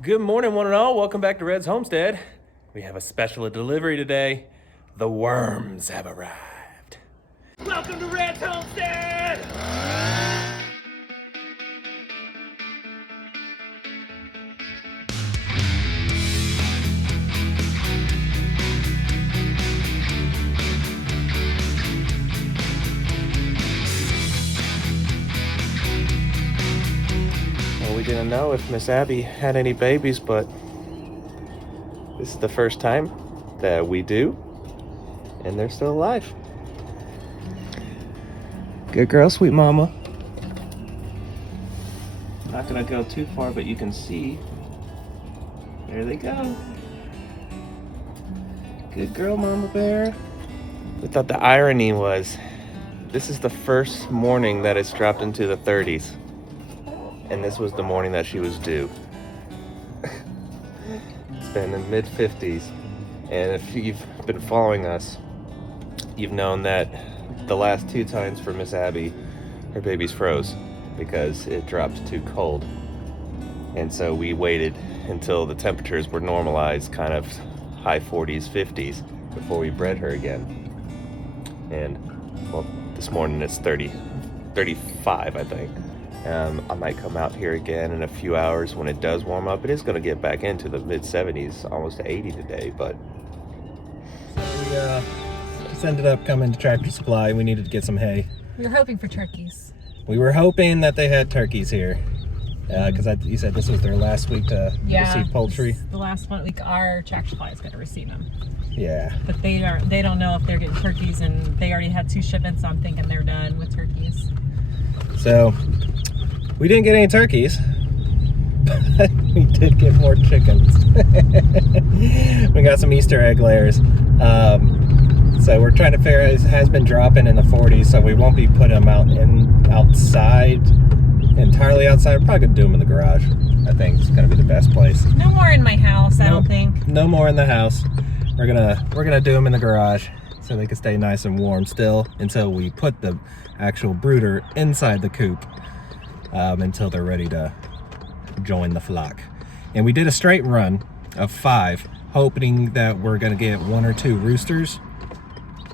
Good morning, one and all. Welcome back to Red's Homestead. We have a special delivery today. The worms have arrived. Welcome to Red's Homestead! Well, we didn't know if Miss Abby had any babies, but this is the first time that we do, and they're still alive. Good girl, sweet mama. Not gonna go too far, but you can see. There they go. Good girl, mama bear. We thought the irony was, this is the first morning that it's dropped into the 30s. And this was the morning that she was due. It's been in the mid-50s. And if you've been following us, you've known that the last two times for Miss Abby, her babies froze because it dropped too cold. And so we waited until the temperatures were normalized, kind of high 40s, 50s, before we bred her again. And, well, this morning it's 35, I think. I might come out here again in a few hours when it does warm up. It is going to get back into the mid-70s, almost to 80 today, but... So we just ended up coming to Tractor Supply. We needed to get some hay. We were hoping for turkeys. We were hoping that they had turkeys here. Because you said this was their last week to receive poultry. The last one week our Tractor Supply is going to receive them. Yeah. But they don't know if they're getting turkeys, and they already had 2 shipments, so I'm thinking they're done with turkeys. So we didn't get any turkeys, but we did get more chickens. We got some Easter egg layers. So we're trying to figure out, it has been dropping in the 40s, so we won't be putting them outside, entirely outside. We're probably gonna do them in the garage. I think it's gonna be the best place. No more in my house, I don't think. No more in the house. We're gonna do them in the garage so they can stay nice and warm still until we put the actual brooder inside the coop, until they're ready to join the flock. And we did a straight run of 5, hoping that we're gonna get 1 or 2 roosters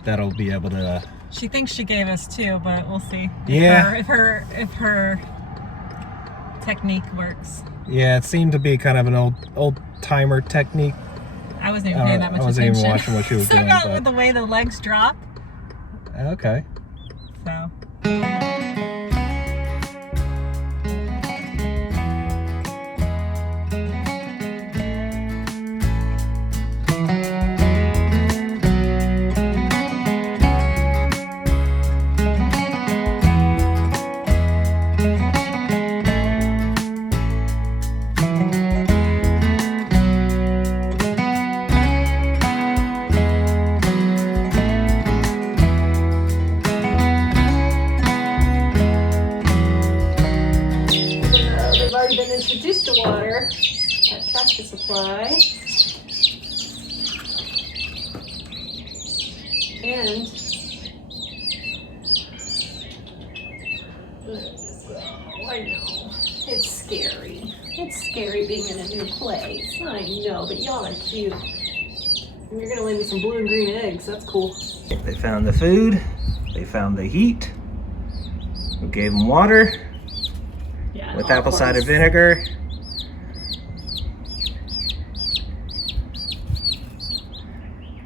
that'll be able to... She thinks she gave us 2, but we'll see. If her technique works. Yeah, it seemed to be kind of an old timer technique. I wasn't even paying that much attention. I wasn't even watching what she was doing. But... with the way the legs drop. Okay. So... been introduced to water at Tractor Supply, and I know it's scary. It's scary being in a new place. I know, but y'all are cute. And you're gonna lay me some blue and green eggs. That's cool. They found the food. They found the heat. We gave them water. Yeah, with apple cider vinegar.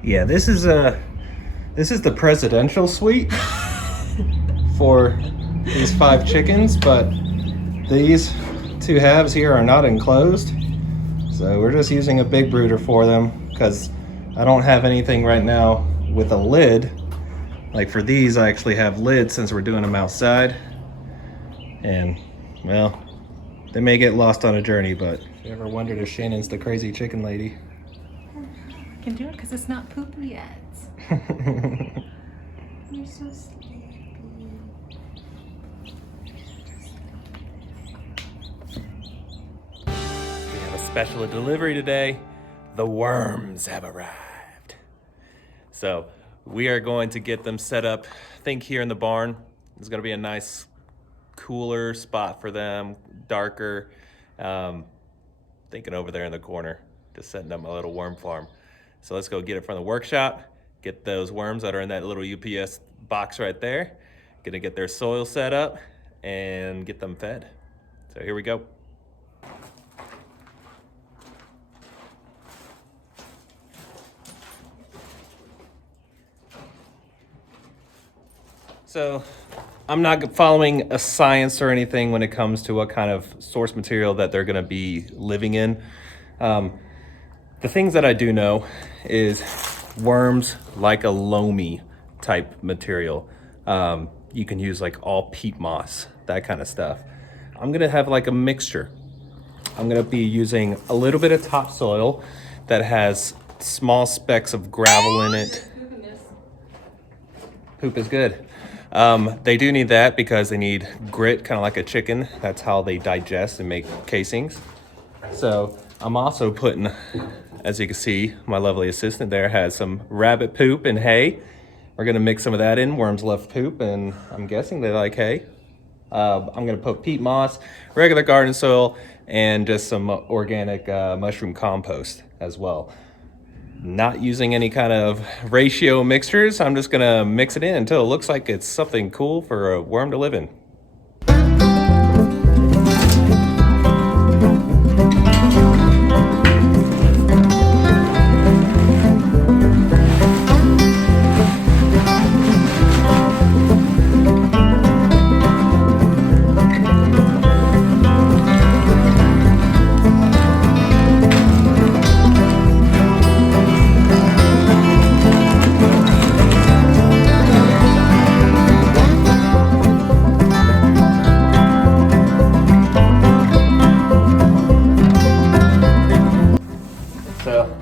Yeah, this is the presidential suite for these 5 chickens, but these 2 halves here are not enclosed. So we're just using a big brooder for them because I don't have anything right now with a lid. Like for these, I actually have lids since we're doing them outside. And well, they may get lost on a journey, but if you ever wondered if Shannon's the crazy chicken lady. I can do it because it's not poopy yet. You're so sleepy. We have a special delivery today. The worms have arrived. So we are going to get them set up, I think here in the barn. It's going to be a nice cooler spot for them, darker. thinking over there in the corner, just setting up my little worm farm. So let's go get it from the workshop, get those worms that are in that little UPS box right there, gonna get their soil set up and get them fed. So here we go. So I'm not following a science or anything when it comes to what kind of source material that they're gonna be living in. The things that I do know is worms like a loamy type material. You can use like all peat moss, that kind of stuff. I'm gonna have like a mixture. I'm gonna be using a little bit of topsoil that has small specks of gravel in it. Poop is good. They do need that because they need grit, kind of like a chicken. That's how they digest and make casings. So I'm also putting, as you can see, my lovely assistant there has some rabbit poop and hay. We're gonna mix some of that in. Worms love poop, and I'm guessing they like hay. I'm gonna put peat moss, regular garden soil, and just some organic mushroom compost as well. Not using any kind of ratio mixtures. I'm just gonna mix it in until it looks like it's something cool for a worm to live in.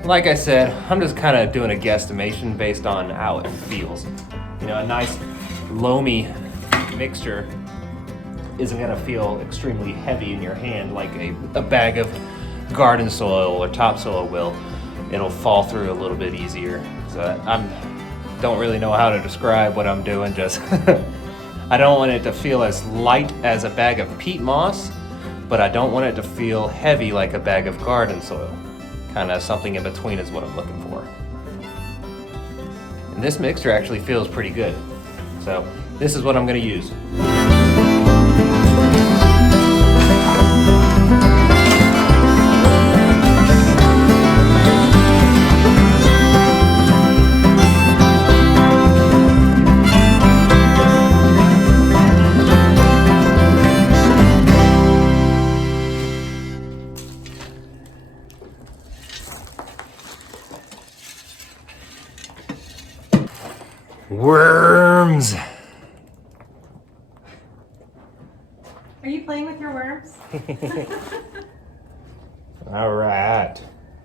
Like I said, I'm just kind of doing a guesstimation based on how it feels. You know, a nice loamy mixture isn't gonna feel extremely heavy in your hand like a bag of garden soil or topsoil will. It'll fall through a little bit easier. So don't really know how to describe what I'm doing, just I don't want it to feel as light as a bag of peat moss, but I don't want it to feel heavy like a bag of garden soil. Kind of something in between is what I'm looking for. And this mixture actually feels pretty good. So this is what I'm gonna use. Worms! Are you playing with your worms? All right.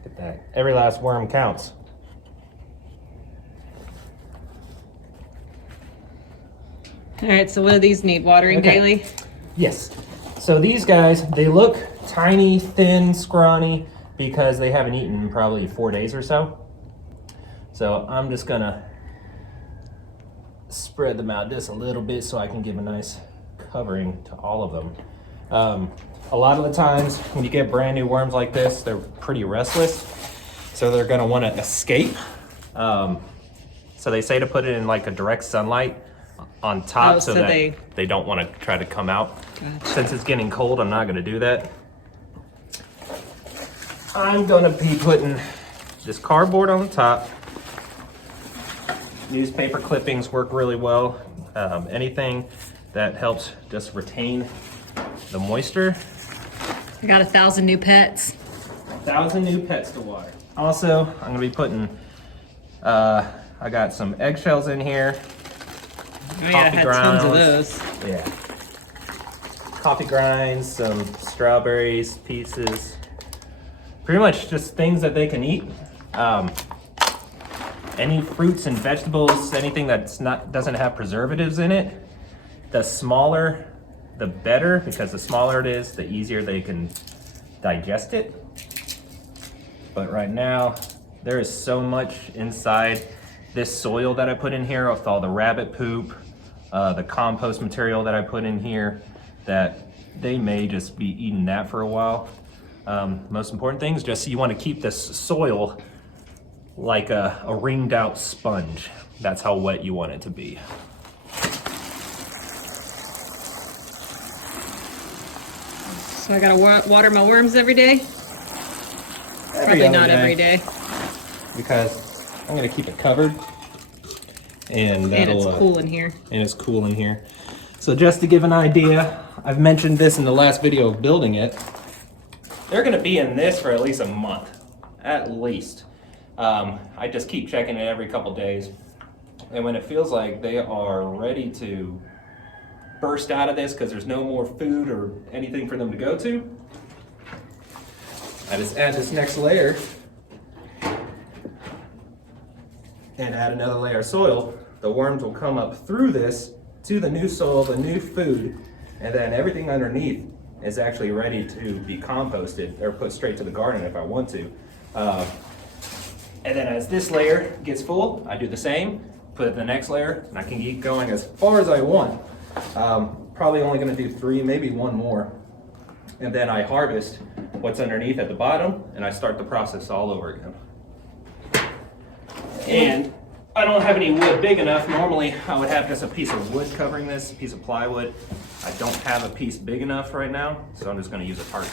Get that. Every last worm counts. All right, so what do these need? Watering daily? Yes. So these guys, they look tiny, thin, scrawny because they haven't eaten in probably 4 days or so. So I'm just gonna spread them out just a little bit so I can give a nice covering to all of them. A lot of the times when you get brand new worms like this, they're pretty restless, so they're gonna want to escape. So they say to put it in like a direct sunlight on top so that they don't want to try to come out. Gotcha. Since it's getting cold, I'm not gonna do that. I'm gonna be putting this cardboard on the top. Newspaper clippings work really well. Anything that helps just retain the moisture. I got 1,000 new pets. 1,000 new pets to water. Also, I'm gonna be putting, I got some eggshells in here. Oh yeah, I had tons of those. Yeah. Coffee grinds, some strawberries, pieces. Pretty much just things that they can eat. Any fruits and vegetables, anything doesn't have preservatives in it, the smaller the better, because the smaller it is, the easier they can digest it. But right now, there is so much inside this soil that I put in here with all the rabbit poop, the compost material that I put in here, that they may just be eating that for a while. Most important things, just you want to keep this soil like a ringed out sponge. That's how wet you want it to be. So I gotta water my worms every day? Probably not every day. Because I'm gonna keep it covered. And it's cool in here. And it's cool in here. So just to give an idea, I've mentioned this in the last video of building it. They're gonna be in this for at least a month, at least. I just keep checking it every couple days. And when it feels like they are ready to burst out of this because there's no more food or anything for them to go to, I just add this next layer and add another layer of soil. The worms will come up through this to the new soil, the new food, and then everything underneath is actually ready to be composted or put straight to the garden if I want to. And then as this layer gets full, I do the same, put it in the next layer, and I can keep going as far as I want. Probably only gonna do 3, maybe 1 more. And then I harvest what's underneath at the bottom, and I start the process all over again. And I don't have any wood big enough. Normally I would have just a piece of wood covering this, a piece of plywood. I don't have a piece big enough right now, so I'm just gonna use a tarp.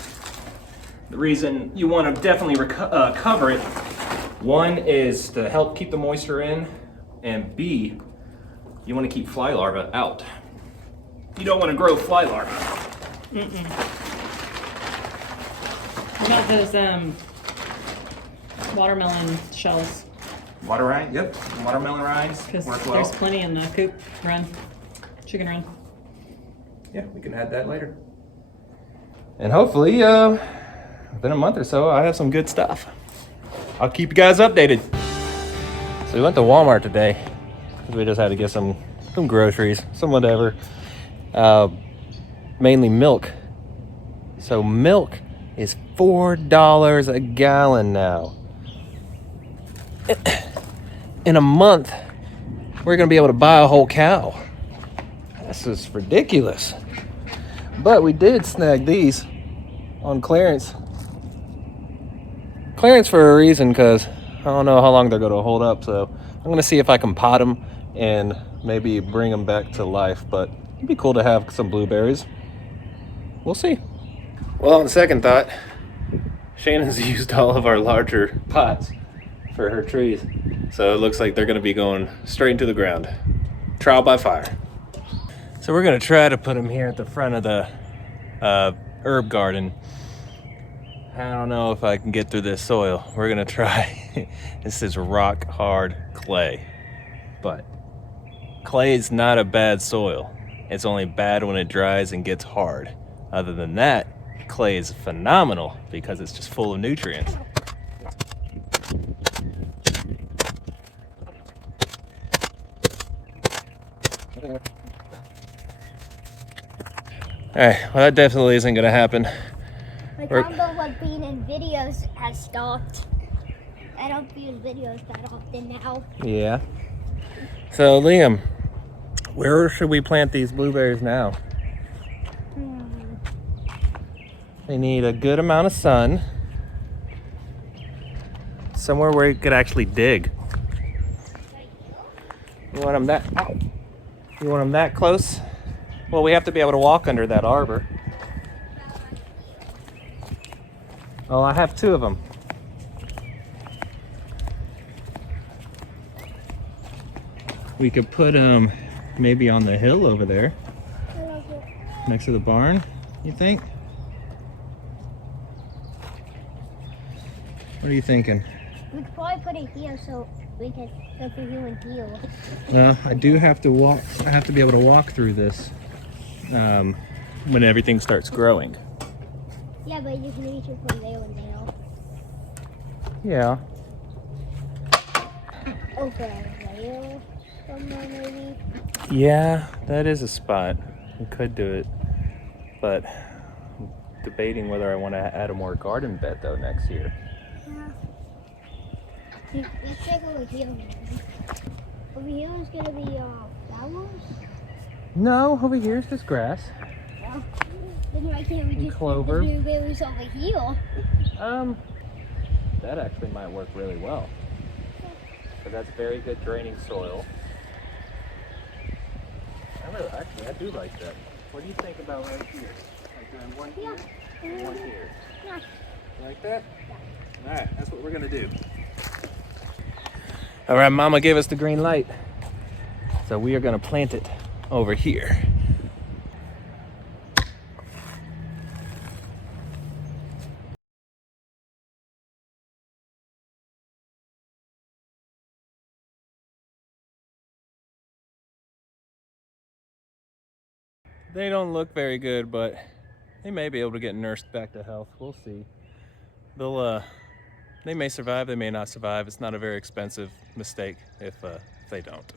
The reason you wanna definitely cover it, one is to help keep the moisture in, and B, you wanna keep fly larvae out. You don't wanna grow fly larvae. What about those watermelon shells? Water rind, yep, watermelon rinds Because work well. there's plenty in the coop run, chicken run. Yeah, we can add that later. And hopefully, within a month or so, I have some good stuff. I'll keep you guys updated. So we went to Walmart today because we just had to get some groceries, some whatever. Mainly milk. So milk is $4 a gallon now. In a month, we're gonna be able to buy a whole cow. This is ridiculous. But we did snag these on clearance. Clearance for a reason, because I don't know how long they're gonna hold up. So I'm gonna see if I can pot them and maybe bring them back to life. But it'd be cool to have some blueberries. We'll see. Well, on second thought, Shannon's used all of our larger pots for her trees. So it looks like they're gonna be going straight into the ground. Trial by fire. So we're gonna try to put them here at the front of the herb garden. I don't know if I can get through this soil. We're gonna try. This is rock hard clay. But clay is not a bad soil. It's only bad when it dries and gets hard. Other than that, clay is phenomenal because it's just full of nutrients. Alright, well that definitely isn't gonna happen. My combo of being in videos has stopped. I don't view videos that often now. Yeah. So Liam, where should we plant these blueberries now? They need a good amount of sun. Somewhere where you could actually dig. You want them that, you want them that close? Well, we have to be able to walk under that arbor. Oh, I have 2 of them. We could put them maybe on the hill over there, next to the barn, you think? What are you thinking? We could probably put it here so we can go through here and heal. I do have to walk. I have to be able to walk through this when everything starts growing. Yeah, but you can reach it from there and there. Yeah. Over there somewhere maybe. Yeah, that is a spot. We could do it, but I'm debating whether I want to add a more garden bed though next year. Yeah. Let's check over here. Over here is gonna be flowers. No, over here is just grass. Yeah. Then why can't we And just clover. put the blueberries over here? That actually might work really well. But that's very good draining soil. I do like that. What do you think about right here? Like doing one here and one here. Yeah. You like that? All right, that's what we're gonna do. All right, Mama gave us the green light. So we are gonna plant it over here. They don't look very good, but they may be able to get nursed back to health. We'll see. They may survive, they may not survive. It's not a very expensive mistake if they don't.